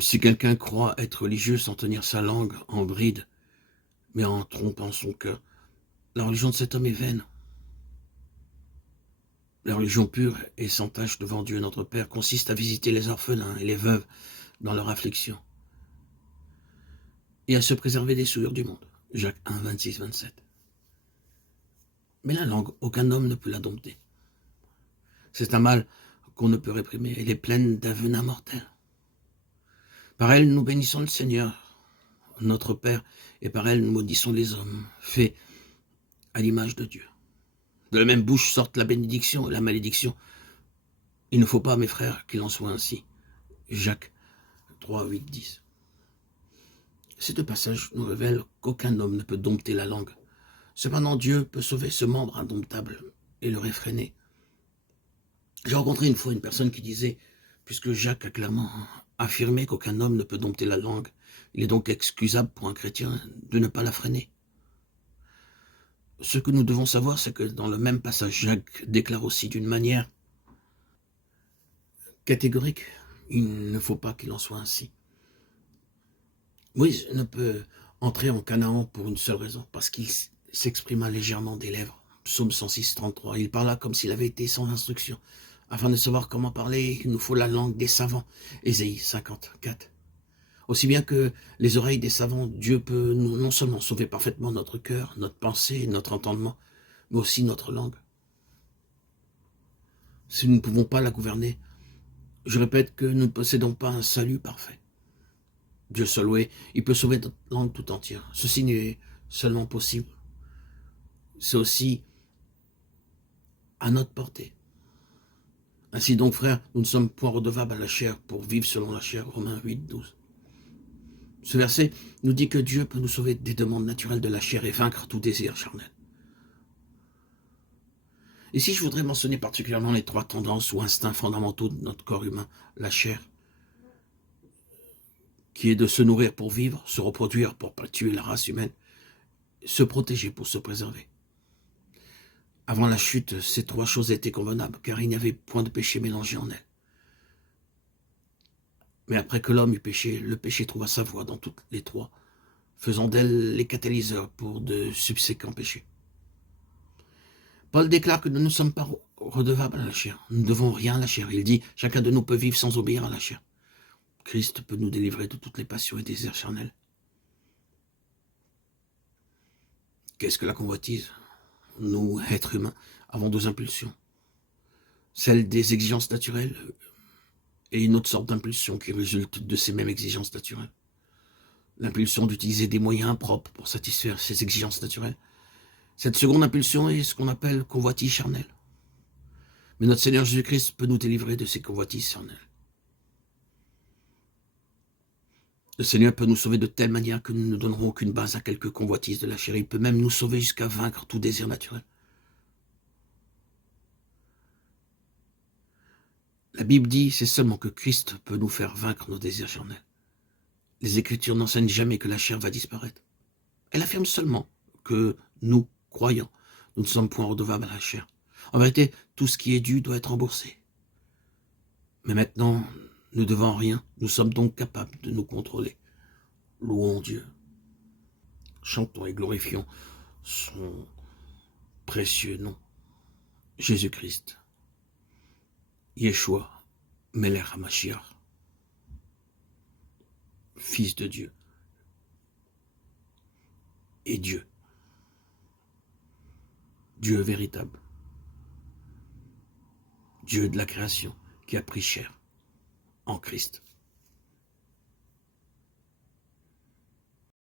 Si quelqu'un croit être religieux sans tenir sa langue en bride, mais en trompant son cœur, la religion de cet homme est vaine. La religion pure et sans tache devant Dieu notre Père consiste à visiter les orphelins et les veuves dans leur affliction et à se préserver des souillures du monde. Jacques 1, 26, 27. Mais la langue, aucun homme ne peut la dompter. C'est un mal qu'on ne peut réprimer. Elle est pleine d'un venin mortel. Par elle, nous bénissons le Seigneur, notre Père, et par elle, nous maudissons les hommes, faits à l'image de Dieu. De la même bouche sortent la bénédiction et la malédiction. Il ne faut pas, mes frères, qu'il en soit ainsi. Jacques 3, 8, 10. Ces deux passages nous révèlent qu'aucun homme ne peut dompter la langue. Cependant, Dieu peut sauver ce membre indomptable et le réfréner. J'ai rencontré une fois une personne qui disait, puisque Jacques a clairement affirmé qu'aucun homme ne peut dompter la langue, il est donc excusable pour un chrétien de ne pas la freiner. Ce que nous devons savoir, c'est que dans le même passage, Jacques déclare aussi d'une manière catégorique, il ne faut pas qu'il en soit ainsi. Moïse ne peut entrer en Canaan pour une seule raison, parce qu'il s'exprima légèrement des lèvres. Psaume 106, 33. Il parla comme s'il avait été sans instruction. Afin de savoir comment parler, il nous faut la langue des savants. Ésaïe 54. Aussi bien que les oreilles des savants, Dieu peut non seulement sauver parfaitement notre cœur, notre pensée, notre entendement, mais aussi notre langue. Si nous ne pouvons pas la gouverner, je répète que nous ne possédons pas un salut parfait. Dieu seul, oui, il peut sauver notre langue tout entière. Ceci n'est seulement possible. C'est aussi à notre portée. Ainsi donc, frères, nous ne sommes point redevables à la chair pour vivre selon la chair. Romains 8, 12. Ce verset nous dit que Dieu peut nous sauver des demandes naturelles de la chair et vaincre tout désir charnel. Ici, je voudrais mentionner particulièrement les trois tendances ou instincts fondamentaux de notre corps humain. La chair, qui est de se nourrir pour vivre, se reproduire pour perpétuer la race humaine, se protéger pour se préserver. Avant la chute, ces trois choses étaient convenables, car il n'y avait point de péché mélangé en elles. Mais après que l'homme eut péché, le péché trouva sa voie dans toutes les trois, faisant d'elles les catalyseurs pour de subséquents péchés. Paul déclare que nous ne sommes pas redevables à la chair. Nous ne devons rien à la chair. Il dit, chacun de nous peut vivre sans obéir à la chair. Christ peut nous délivrer de toutes les passions et désirs charnels. Qu'est-ce que la convoitise? Nous, êtres humains, avons deux impulsions. Celle des exigences naturelles et une autre sorte d'impulsion qui résulte de ces mêmes exigences naturelles. L'impulsion d'utiliser des moyens impropres pour satisfaire ces exigences naturelles. Cette seconde impulsion est ce qu'on appelle convoitise charnelle. Mais notre Seigneur Jésus-Christ peut nous délivrer de ces convoitises charnelles. Le Seigneur peut nous sauver de telle manière que nous ne donnerons aucune base à quelque convoitise de la chair. Il peut même nous sauver jusqu'à vaincre tout désir naturel. La Bible dit, c'est seulement que Christ peut nous faire vaincre nos désirs charnels. Les Écritures n'enseignent jamais que la chair va disparaître. Elle affirme seulement que nous, croyants, nous ne sommes point redevables à la chair. En vérité, tout ce qui est dû doit être remboursé. Mais maintenant, nous ne devons rien, nous sommes donc capables de nous contrôler. Louons Dieu. Chantons et glorifions son précieux nom. Jésus-Christ. Yeshua, Melech HaMashiach, Fils de Dieu et Dieu. Dieu véritable. Dieu de la création qui a pris chair en Christ.